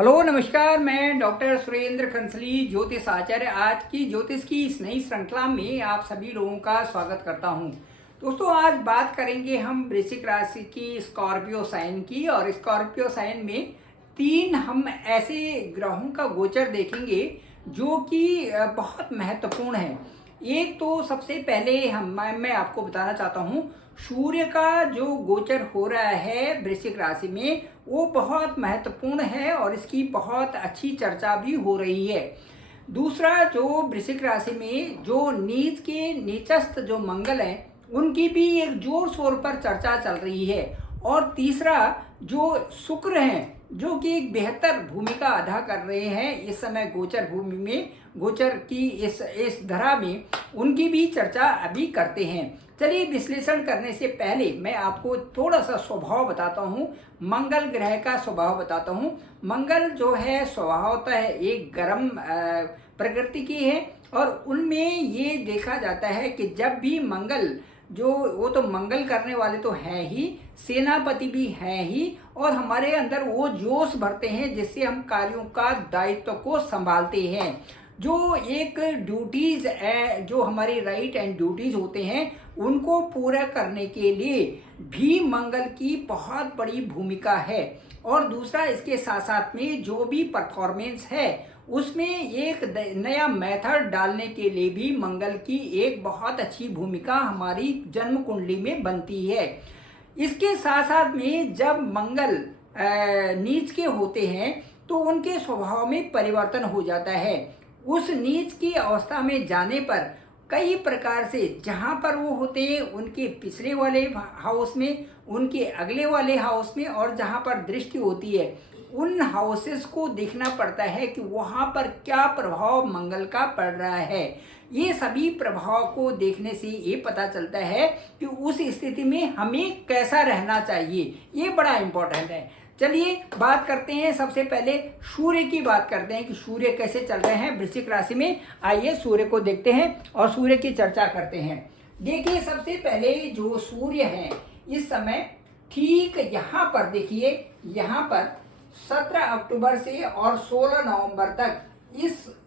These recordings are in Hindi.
हेलो नमस्कार, मैं डॉक्टर सुरेंद्र खंसली ज्योतिष आचार्य आज की ज्योतिष की इस नई श्रृंखला में आप सभी लोगों का स्वागत करता हूं। दोस्तों, आज बात करेंगे हम वृश्चिक राशि की स्कॉर्पियो साइन की। और स्कॉर्पियो साइन में 3 हम ऐसे ग्रहों का गोचर देखेंगे जो कि बहुत महत्वपूर्ण है। एक तो सबसे पहले मैं आपको बताना चाहता हूं, सूर्य का जो गोचर हो रहा है वृश्चिक राशि में वो बहुत महत्वपूर्ण है और इसकी बहुत अच्छी चर्चा भी हो रही है। दूसरा, जो वृश्चिक राशि में जो नीच के नीचस्थ जो मंगल हैं उनकी भी एक जोर शोर पर चर्चा चल रही है। और तीसरा, जो शुक्र हैं जो कि एक बेहतर भूमिका अदा कर रहे हैं इस समय गोचर भूमि में, गोचर की इस धरा में, उनकी भी चर्चा अभी करते हैं। चलिए, विश्लेषण करने से पहले मैं आपको थोड़ा सा स्वभाव बताता हूँ, मंगल ग्रह का स्वभाव बताता हूँ। मंगल जो है स्वभावतः एक गर्म प्रकृति की है और उनमें ये देखा जाता है कि जब भी मंगल वो तो मंगल करने वाले तो हैं ही, सेनापति भी हैं ही, और हमारे अंदर वो जोश भरते हैं जिससे हम कार्यों का दायित्व को संभालते हैं। जो एक ड्यूटीज जो हमारी राइट एंड ड्यूटीज होते हैं उनको पूरा करने के लिए भी मंगल की बहुत बड़ी भूमिका है। और दूसरा, इसके साथ साथ में जो भी परफॉर्मेंस है उसमें एक नया मेथड डालने के लिए भी मंगल की एक बहुत अच्छी भूमिका हमारी जन्म कुंडली में बनती है। इसके साथ साथ में जब मंगल नीच के होते हैं तो उनके स्वभाव में परिवर्तन हो जाता है। उस नीच की अवस्था में जाने पर कई प्रकार से जहाँ पर वो होते हैं उनके पिछले वाले हाउस में, उनके अगले वाले हाउस में, और जहाँ पर दृष्टि होती है उन हाउसेस को देखना पड़ता है कि वहाँ पर क्या प्रभाव मंगल का पड़ रहा है। ये सभी प्रभाव को देखने से ये पता चलता है कि उस स्थिति में हमें कैसा रहना चाहिए। ये बड़ा इम्पोर्टेंट है। चलिए बात करते हैं, सबसे पहले सूर्य की बात करते हैं कि सूर्य कैसे चल रहे हैं वृश्चिक राशि में। आइए सूर्य को देखते हैं और सूर्य की चर्चा करते हैं। देखिए, सबसे पहले जो सूर्य है इस समय ठीक यहाँ पर देखिए, यहाँ पर 17 अक्टूबर से और 16 नवंबर तक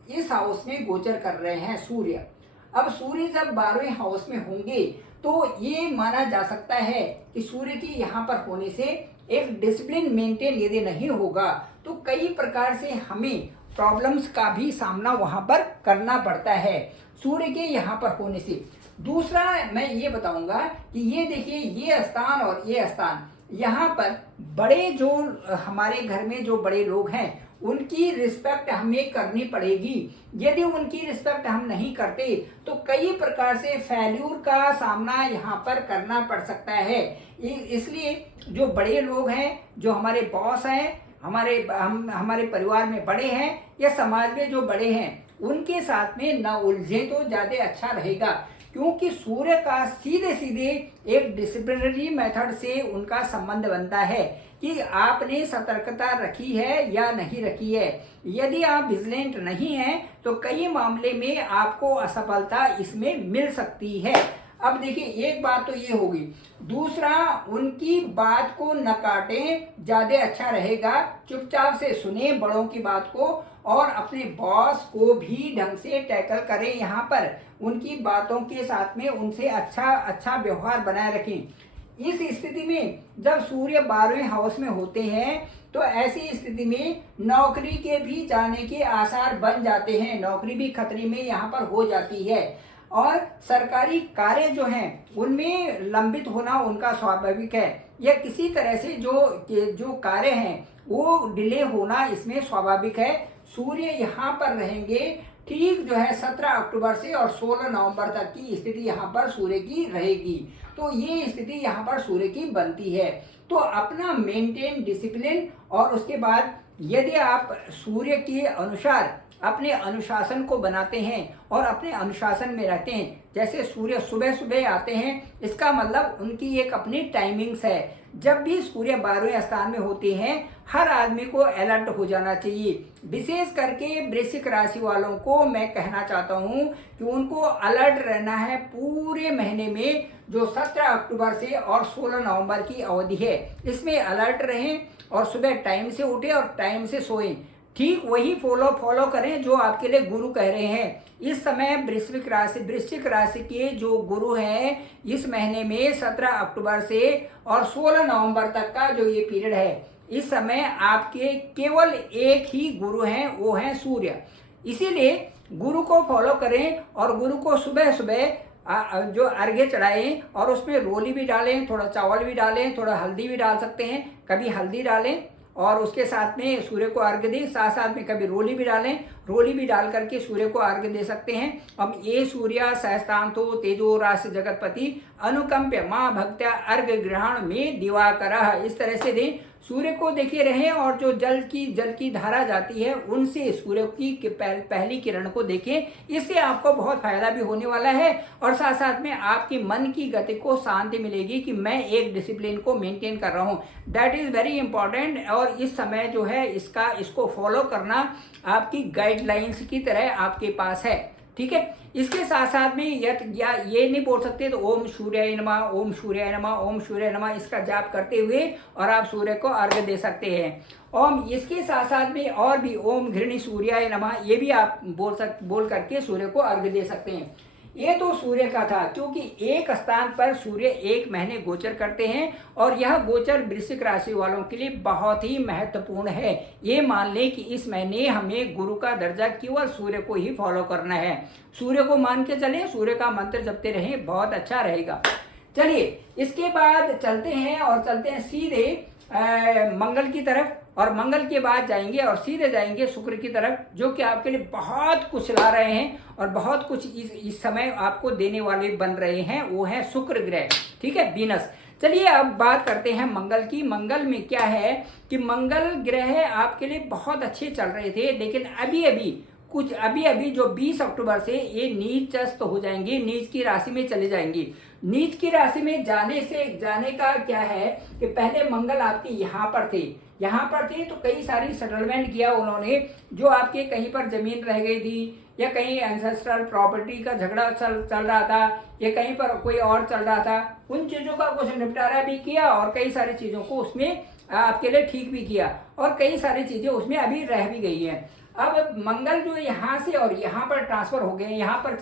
इस हाउस में गोचर कर रहे हैं सूर्य। अब सूर्य जब 12वें हाउस में होंगे तो ये माना जा सकता है कि सूर्य की यहाँ पर होने से एक डिसिप्लिन मेंटेन यदि नहीं होगा तो कई प्रकार से हमें प्रॉब्लम्स का भी सामना वहां पर करना पड़ता है सूर्य के यहाँ पर होने से। दूसरा, मैं ये बताऊंगा कि ये देखिए, ये स्थान और ये स्थान, यहाँ पर बड़े जो हमारे घर में जो बड़े लोग हैं उनकी रिस्पेक्ट हमें करनी पड़ेगी। यदि उनकी रिस्पेक्ट हम नहीं करते तो कई प्रकार से फेल्यूर का सामना यहाँ पर करना पड़ सकता है। इसलिए जो बड़े लोग हैं, जो हमारे बॉस हैं, हमारे परिवार में बड़े हैं या समाज में जो बड़े हैं, उनके साथ में न उलझे तो ज़्यादा अच्छा रहेगा। क्योंकि सूर्य का सीधे सीधे एक डिसिप्लिनरी मेथड से उनका संबंध बनता है कि आपने सतर्कता रखी है या नहीं रखी है। यदि आप विजिलेंट नहीं हैं तो कई मामले में आपको असफलता इसमें मिल सकती है। अब देखिए, एक बात तो ये होगी। दूसरा, उनकी बात को न काटें, ज़्यादा अच्छा रहेगा। चुपचाप से सुने बड़ों की बात को और अपने बॉस को भी ढंग से टैकल करें। यहाँ पर उनकी बातों के साथ में उनसे अच्छा व्यवहार बनाए रखें। इस स्थिति में जब सूर्य 12वें हाउस में होते हैं तो ऐसी स्थिति में नौकरी के भी जाने के आसार बन जाते हैं, नौकरी भी खतरे में यहाँ पर हो जाती है। और सरकारी कार्य जो हैं उनमें लंबित होना उनका स्वाभाविक है, या किसी तरह से जो कार्य हैं वो डिले होना इसमें स्वाभाविक है। सूर्य यहाँ पर रहेंगे ठीक जो है 17 अक्टूबर से और 16 नवंबर तक की स्थिति यहाँ पर सूर्य की रहेगी। तो ये स्थिति यहाँ पर सूर्य की बनती है। तो अपना मेंटेन डिसिप्लिन, और उसके बाद यदि आप सूर्य के अनुसार अपने अनुशासन को बनाते हैं और अपने अनुशासन में रहते हैं, जैसे सूर्य सुबह सुबह आते हैं, इसका मतलब उनकी एक अपनी टाइमिंग्स है। जब भी सूर्य 12वें स्थान में होते हैं हर आदमी को अलर्ट हो जाना चाहिए। विशेष करके वृश्चिक राशि वालों को मैं कहना चाहता हूं कि उनको अलर्ट रहना है पूरे महीने में, जो 17 अक्टूबर से और 16 नवंबर की अवधि है, इसमें अलर्ट रहें और सुबह टाइम से उठे और टाइम से सोएं। ठीक वही फॉलो करें जो आपके लिए गुरु कह रहे हैं। इस समय वृश्चिक राशि के जो गुरु हैं इस महीने में 17 अक्टूबर से और 16 नवंबर तक का जो ये पीरियड है, इस समय आपके केवल एक ही गुरु हैं, वो हैं सूर्य। इसीलिए गुरु को फॉलो करें और गुरु को सुबह सुबह जो अर्घ्य चढ़ाएं और उसमें रोली भी डालें, थोड़ा चावल भी डालें, थोड़ा हल्दी भी डाल सकते हैं, कभी हल्दी डालें और उसके साथ में सूर्य को अर्घ्य दें, साथ साथ में कभी रोली भी डालें, रोली भी डाल करके सूर्य को अर्घ्य दे सकते हैं। अब ये सूर्य सहस्त्रांतो तेजो राशि जगतपति अनुकंप्य माँ भक्त्या अर्घ्य ग्रहण में दिवाकर, इस तरह से दें। सूर्य को देखे रहें और जो जल की धारा जाती है उनसे सूर्य की पहली किरण को देखें। इससे आपको बहुत फायदा भी होने वाला है और साथ साथ में आपकी मन की गति को शांति मिलेगी कि मैं एक डिसिप्लिन को मेंटेन कर रहा हूं। That is very important. और इस समय जो है इसको फॉलो करना आपकी गाइडलाइंस की तरह आपके पास है, ठीक है। इसके साथ साथ में या ये नहीं बोल सकते तो ओम सूर्याय नमः, ओम सूर्याय नमः, ओम सूर्याय नमः इसका जाप करते हुए और आप सूर्य को अर्घ्य दे सकते हैं। ओम इसके साथ साथ में और भी ओम घृणी सूर्याय नमः ये भी आप बोल करके सूर्य को अर्घ्य दे सकते हैं। ये तो सूर्य का था, क्योंकि एक स्थान पर सूर्य एक महीने गोचर करते हैं और यह गोचर वृश्चिक राशि वालों के लिए बहुत ही महत्वपूर्ण है। ये मान लें कि इस महीने हमें गुरु का दर्जा केवल सूर्य को ही फॉलो करना है। सूर्य को मान के चलें, सूर्य का मंत्र जपते रहें, बहुत अच्छा रहेगा। चलिए इसके बाद चलते हैं सीधे मंगल की तरफ और मंगल के बाद जाएंगे और सीधे जाएंगे शुक्र की तरफ, जो कि आपके लिए बहुत कुछ ला रहे हैं और बहुत कुछ इस समय आपको देने वाले बन रहे हैं। वो है शुक्र ग्रह, ठीक है, वीनस। चलिए अब बात करते हैं मंगल की। मंगल में क्या है कि मंगल ग्रह आपके लिए बहुत अच्छे चल रहे थे, लेकिन अभी जो 20 अक्टूबर से ये नीचस्थ हो जाएंगे, नीच की राशि में चले जाएंगे। नीच की राशि में जाने का क्या है कि पहले मंगल आपके यहाँ पर थे तो कई सारी सेटलमेंट किया उन्होंने। जो आपके कहीं पर जमीन रह गई थी या कहीं एंसेस्ट्रल प्रॉपर्टी का झगड़ा चल रहा था या कहीं पर कोई और चल रहा था, उन चीजों का कुछ निपटारा भी किया और कई सारी चीजों को उसमें आपके लिए ठीक भी किया और कई सारी चीजें उसमें अभी रह भी गई हैं। अब मंगल जो यहाँ से और यहाँ पर ट्रांसफर हो गए, यहाँ पर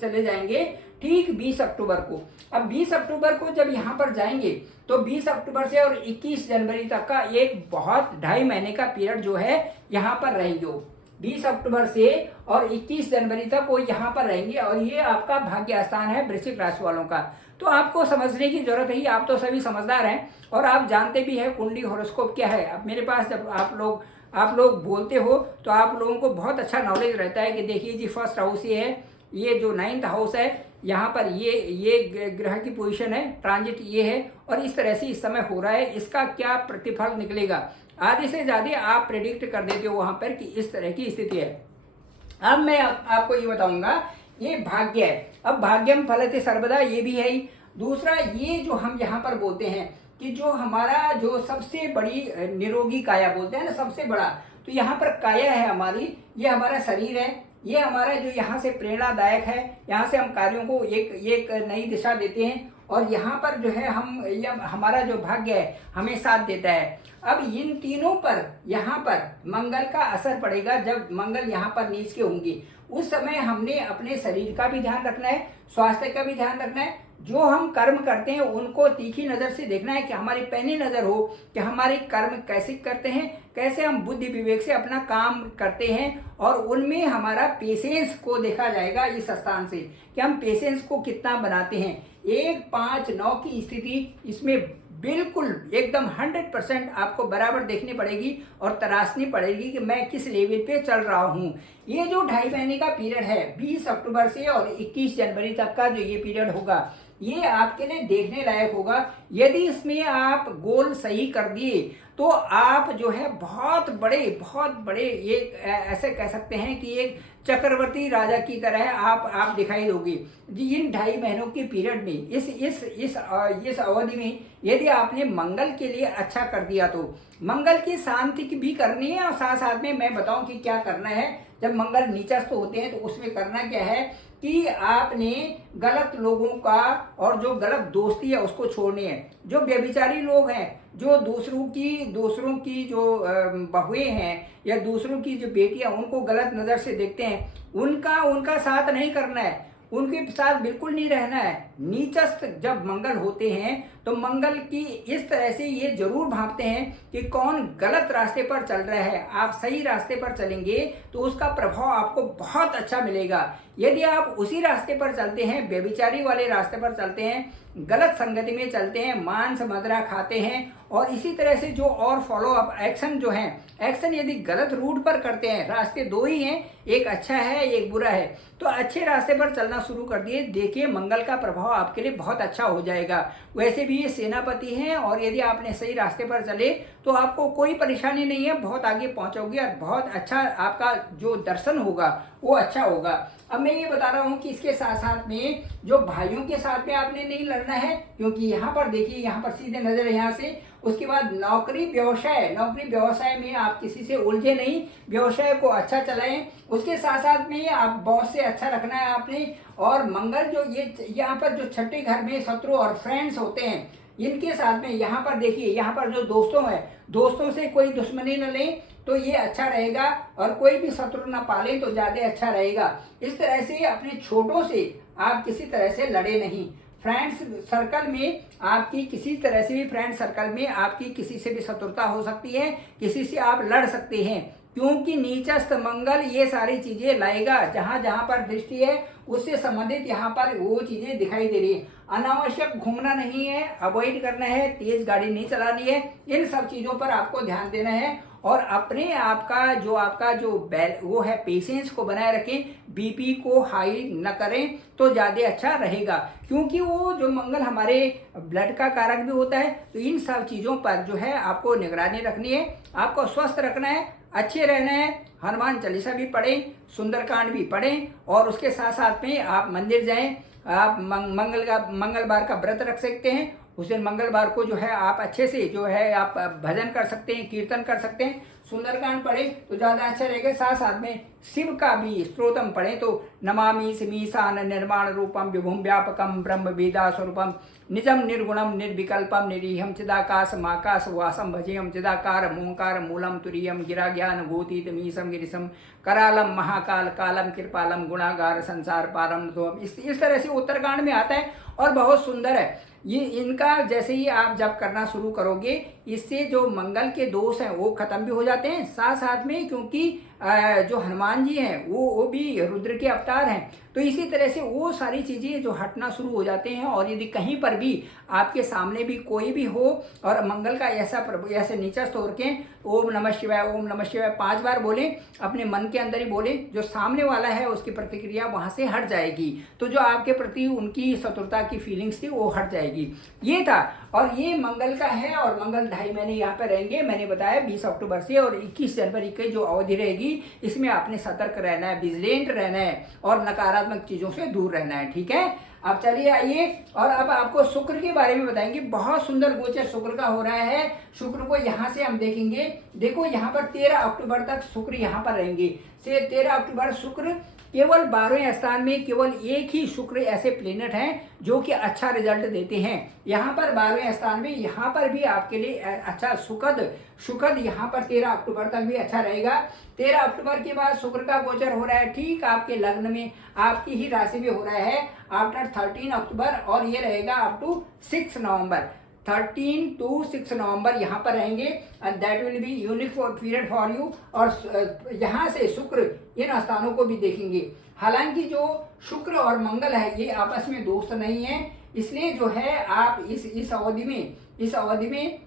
चले जाएंगे ठीक 20 अक्टूबर को। अब 20 अक्टूबर को जब यहाँ पर जाएंगे तो 20 अक्टूबर से और 21 जनवरी तक का एक बहुत 2.5 महीने का पीरियड जो है यहाँ पर रहेंगे। 20 अक्टूबर से और 21 जनवरी तक वो यहाँ पर रहेंगे और ये आपका भाग्य स्थान है वृश्चिक राशि वालों का। तो आपको समझने की जरूरत है, आप तो सभी समझदार हैं और आप जानते भी हैं कुंडली हॉरोस्कोप क्या है। अब मेरे पास जब आप लोग बोलते हो तो आप लोगों को बहुत अच्छा नॉलेज रहता है कि देखिए जी फर्स्ट हाउस ये है, ये जो 9th हाउस है यहाँ पर ये ग्रह की पोजीशन है, ट्रांजिट ये है और इस तरह से इस समय हो रहा है, इसका क्या प्रतिफल निकलेगा आधे से ज्यादा आप प्रेडिक्ट कर देते हो वहां पर कि इस तरह की स्थिति है। अब मैं आपको ये बताऊंगा, ये भाग्य है। अब भाग्यम फलते सर्वदा ये भी है ही। दूसरा ये जो हम यहाँ पर बोलते हैं कि जो हमारा जो सबसे बड़ी निरोगी काया बोलते हैं ना, सबसे बड़ा, तो यहाँ पर काया है हमारी, ये हमारा शरीर है, ये हमारा जो यहाँ से प्रेरणादायक है, यहाँ से हम कार्यों को एक नई दिशा देते हैं और यहाँ पर जो है हमारा जो भाग्य है हमें साथ देता है। अब इन तीनों पर यहाँ पर मंगल का असर पड़ेगा। जब मंगल यहाँ पर नीच के होंगे उस समय हमने अपने शरीर का भी ध्यान रखना है, स्वास्थ्य का भी ध्यान रखना है। जो हम कर्म करते हैं उनको तीखी नजर से देखना है कि हमारी पैनी नजर हो कि हमारे कर्म कैसे करते हैं, कैसे हम बुद्धि विवेक से अपना काम करते हैं और उनमें हमारा पेशेंस को देखा जाएगा इस स्थान से कि हम पेशेंस को कितना बनाते हैं। 1, 5, 9 की स्थिति इसमें बिल्कुल एकदम 100% आपको बराबर देखनी पड़ेगी और तराशनी पड़ेगी कि मैं किस लेवल पे चल रहा हूँ। ये जो 2.5 महीने का पीरियड है 20 अक्टूबर से और 21 जनवरी तक का जो ये पीरियड होगा, ये आपके लिए देखने लायक होगा। यदि इसमें आप गोल सही कर दिए तो आप जो है बहुत बड़े ये ऐसे कह सकते हैं कि एक चक्रवर्ती राजा की तरह आप दिखाई दोगे। इन 2.5 महीनों के पीरियड में इस अवधि में यदि आपने मंगल के लिए अच्छा कर दिया तो मंगल की शांति की भी करनी है और साथ साथ में मैं बताऊं कि क्या करना है। जब मंगल नीचस्थ होते हैं तो उसमें करना क्या है कि आपने गलत लोगों का और जो गलत दोस्ती है उसको छोड़नी है। जो व्यभिचारी लोग हैं जो दूसरों की जो बहुएं हैं या दूसरों की जो बेटियां उनको गलत नज़र से देखते हैं, उनका साथ नहीं करना है, उनके साथ बिल्कुल नहीं रहना है। नीचस्थ जब मंगल होते हैं तो मंगल की इस तरह से ये जरूर भांपते हैं कि कौन गलत रास्ते पर चल रहा है। आप सही रास्ते पर चलेंगे तो उसका प्रभाव आपको बहुत अच्छा मिलेगा। यदि आप उसी रास्ते पर चलते हैं, व्यभिचारी वाले रास्ते पर चलते हैं, गलत संगति में चलते हैं, मांस मदिरा खाते हैं और इसी तरह से जो और फॉलो अप एक्शन जो है, एक्शन यदि गलत रूट पर करते हैं, रास्ते दो ही हैं, एक अच्छा है एक बुरा है, तो अच्छे रास्ते पर चलना शुरू कर दिए, देखिए मंगल का प्रभाव आपके लिए बहुत अच्छा हो जाएगा। वैसे भी ये सेनापति हैं और यदि आपने सही रास्ते पर चले तो आपको कोई परेशानी नहीं है, बहुत आगे पहुंचोगे और बहुत अच्छा आपका जो दर्शन होगा वो अच्छा होगा। अब मैं ये बता रहा हूँ कि इसके साथ साथ में जो भाइयों के साथ में आपने नहीं लड़ना है, क्योंकि यहाँ पर देखिए, यहाँ पर सीधे नजर है यहाँ से। उसके बाद नौकरी व्यवसाय में आप किसी से उलझे नहीं, व्यवसाय को अच्छा चलाएं। उसके साथ साथ में आप बॉस से अच्छा रखना है आपने। और मंगल जो ये यहाँ पर जो छठे घर में शत्रु और फ्रेंड्स होते हैं, इनके साथ में यहाँ पर देखिए, यहाँ पर जो दोस्तों से कोई दुश्मनी न लें तो ये अच्छा रहेगा, और कोई भी शत्रु न पालें तो ज्यादा अच्छा रहेगा। इस तरह से अपने छोटों से आप किसी तरह से लड़े नहीं। फ्रेंड्स सर्कल में आपकी किसी तरह से भी किसी से भी शत्रुता हो सकती है, किसी से आप लड़ सकते हैं, क्योंकि नीचस्थ मंगल ये सारी चीजें लाएगा। जहां जहां पर दृष्टि है उससे संबंधित यहाँ पर वो चीजें दिखाई दे रही है। अनावश्यक घूमना नहीं है, अवॉइड करना है, तेज गाड़ी नहीं चलानी है, इन सब चीजों पर आपको ध्यान देना है। और अपने आपका जो वो है पेशेंस को बनाए रखें, बीपी को हाई न करें तो ज़्यादा अच्छा रहेगा, क्योंकि वो जो मंगल हमारे ब्लड का कारक भी होता है। तो इन सब चीज़ों पर जो है आपको निगरानी रखनी है, आपको स्वस्थ रखना है, अच्छे रहना है। हनुमान चालीसा भी पढ़ें, सुंदरकांड भी पढ़ें, और उसके साथ साथ में आप मंदिर जाएं। आप मंगलवार का व्रत रख सकते हैं। उस दिन मंगलवार को जो है आप अच्छे से जो है आप भजन कर सकते हैं, कीर्तन कर सकते हैं, सुंदरकांड पढ़े तो ज़्यादा अच्छा रहेगा। साथ साथ में शिव का भी स्तोत्रम पढ़े तो नमामि शिमीशान निर्माण रूपम विभुम व्यापकम ब्रह्म वेदा स्वरूपम निजम निर्गुणम निर्विकल्पम निरीहम चिदाकाश माकाश वासम भजेयम चिदाकार मोंकार मूलम तुरीयम गिरा ज्ञान गोतीतमीशम गिरिशम करालम महाकाल कालम कृपालम गुणागार संसार पारम। तो इस तरह से उत्तरकांड में आता है और बहुत सुंदर है ये। इनका जैसे ही आप जब करना शुरू करोगे, इससे जो मंगल के दोष हैं वो खत्म भी हो जाते हैं। साथ साथ में क्योंकि जो हनुमान जी हैं वो भी रुद्र के अवतार हैं, तो इसी तरह से वो सारी चीज़ें जो हटना शुरू हो जाते हैं। और यदि कहीं पर भी आपके सामने भी कोई भी हो और मंगल का ऐसे नीचा तोड़ के ओम नमः शिवाय 5 बार बोलें, अपने मन के अंदर ही बोलें, जो सामने वाला है उसकी प्रतिक्रिया वहाँ से हट जाएगी, तो जो आपके प्रति उनकी शत्रुता की फीलिंग्स थी वो हट जाएगी। ये था, और ये मंगल का है। और मंगल 2.5 महीने यहाँ पर रहेंगे, मैंने बताया 20 अक्टूबर से और 21 जनवरी की जो अवधि रहेगी, इसमें आपने सतर्क रहना है, विजिलेंट रहना है और नकारात्मक चीजों से दूर रहना है। ठीक है, अब चलिए आइए और अब आपको शुक्र के बारे में बताएंगे। बहुत सुंदर गोचर शुक्र का हो रहा है। शुक्र को यहाँ से हम देखेंगे, देखो यहाँ पर 13 अक्टूबर तक शुक्र यहाँ पर रहेंगे। से 13 अक्टूबर शुक्र केवल 12वें स्थान में केवल एक ही शुक्र ऐसे प्लेनेट हैं जो कि अच्छा रिजल्ट देते हैं। यहाँ पर 12वें स्थान में, यहाँ पर भी आपके लिए अच्छा सुखद यहाँ पर 13 अक्टूबर तक भी अच्छा रहेगा। 13 अक्टूबर के बाद शुक्र का गोचर हो रहा है ठीक आपके लग्न में, आपकी ही राशि में हो रहा है आफ्टर 13 अक्टूबर, और ये रहेगा अप टू 6 नवंबर। 13 to 6 नवंबर यहाँ पर रहेंगे, and that will be unique period for you. और यहाँ से शुक्र इन स्थानों को भी देखेंगे। हालांकि जो शुक्र और मंगल है ये आपस में दोस्त नहीं है, इसलिए जो है आप इस अवधि में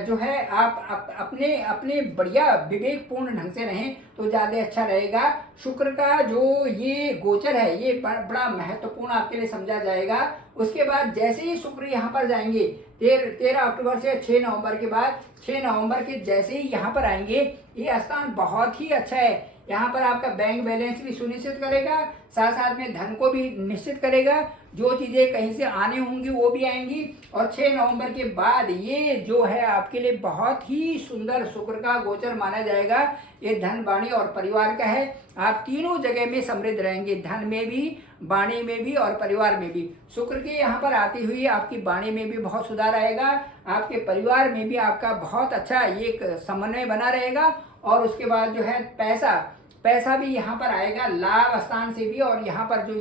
जो है आप अपने बढ़िया विवेकपूर्ण ढंग से रहें तो ज़्यादा अच्छा रहेगा। शुक्र का जो ये गोचर है ये बड़ा महत्वपूर्ण आपके लिए समझा जाएगा। उसके बाद जैसे ही शुक्र यहाँ पर जाएंगे 13 अक्टूबर से 6 नवंबर के बाद, 6 नवंबर के जैसे ही यहाँ पर आएंगे, ये स्थान बहुत ही अच्छा है। यहाँ पर आपका बैंक बैलेंस भी सुनिश्चित करेगा, साथ साथ में धन को भी निश्चित करेगा, जो चीज़ें कहीं से आने होंगी वो भी आएंगी। और 6 नवंबर के बाद ये जो है आपके लिए बहुत ही सुंदर शुक्र का गोचर माना जाएगा। ये धन, वाणी और परिवार का है। आप तीनों जगह में समृद्ध रहेंगे, धन में भी, वाणी में भी और परिवार में भी। शुक्र के यहाँ पर आती हुई आपकी वाणी में भी बहुत सुधार आएगा, आपके परिवार में भी आपका बहुत अच्छा एक समन्वय बना रहेगा। और उसके बाद जो है पैसा भी यहाँ पर आएगा लाभ स्थान से भी। और यहाँ पर जो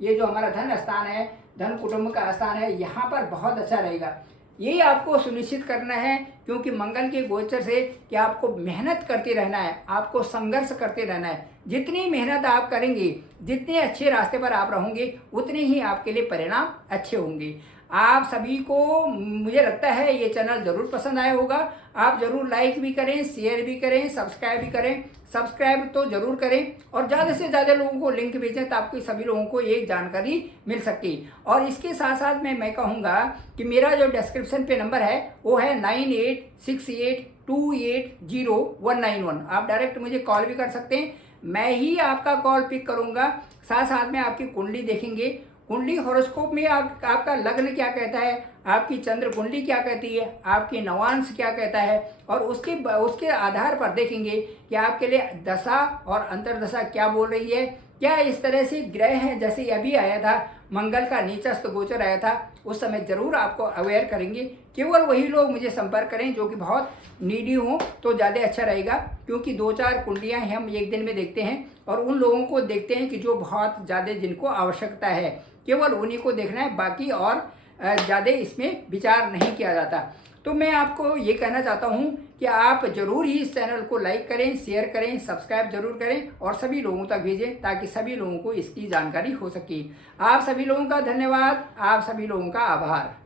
ये जो हमारा धन स्थान है, धन कुटुंब का स्थान है, यहाँ पर बहुत अच्छा रहेगा। यही आपको सुनिश्चित करना है, क्योंकि मंगल के गोचर से कि आपको मेहनत करते रहना है, आपको संघर्ष करते रहना है। जितनी मेहनत आप करेंगे, जितने अच्छे रास्ते पर आप रहोगे, उतने ही आपके लिए परिणाम अच्छे होंगे। आप सभी को मुझे लगता है ये चैनल जरूर पसंद आया होगा। आप जरूर लाइक भी करें, शेयर भी करें, सब्सक्राइब भी करें। सब्सक्राइब तो जरूर करें और ज़्यादा से ज़्यादा लोगों को लिंक भेजें, ताकि सभी लोगों को एक जानकारी मिल सकती। और इसके साथ साथ मैं कहूँगा कि मेरा जो डिस्क्रिप्शन पे नंबर है वो है 9868280191। आप डायरेक्ट मुझे कॉल भी कर सकते हैं, मैं ही आपका कॉल पिक करूँगा। साथ साथ में आपकी कुंडली देखेंगे। कुंडली हॉरोस्कोप में आपका लग्न क्या कहता है, आपकी चंद्र कुंडली क्या कहती है, आपकी नवांश क्या कहता है, और उसके आधार पर देखेंगे कि आपके लिए दशा और अंतर्दशा क्या बोल रही है। क्या इस तरह से ग्रह हैं, जैसे अभी आया था मंगल का नीचस्थ गोचर आया था, उस समय जरूर आपको अवेयर करेंगे। केवल वही लोग मुझे संपर्क करें जो कि बहुत नीडी हों, तो ज़्यादा अच्छा रहेगा, क्योंकि 2-4 कुंडलियाँ हम एक दिन में देखते हैं और उन लोगों को देखते हैं कि जो बहुत ज़्यादा जिनको आवश्यकता है, केवल उन्हीं को देखना है, बाकी और ज़्यादा इसमें विचार नहीं किया जाता। तो मैं आपको ये कहना चाहता हूँ कि आप जरूर ही इस चैनल को लाइक करें, शेयर करें, सब्सक्राइब जरूर करें और सभी लोगों तक भेजें, ताकि सभी लोगों को इसकी जानकारी हो सके। आप सभी लोगों का धन्यवाद, आप सभी लोगों का आभार।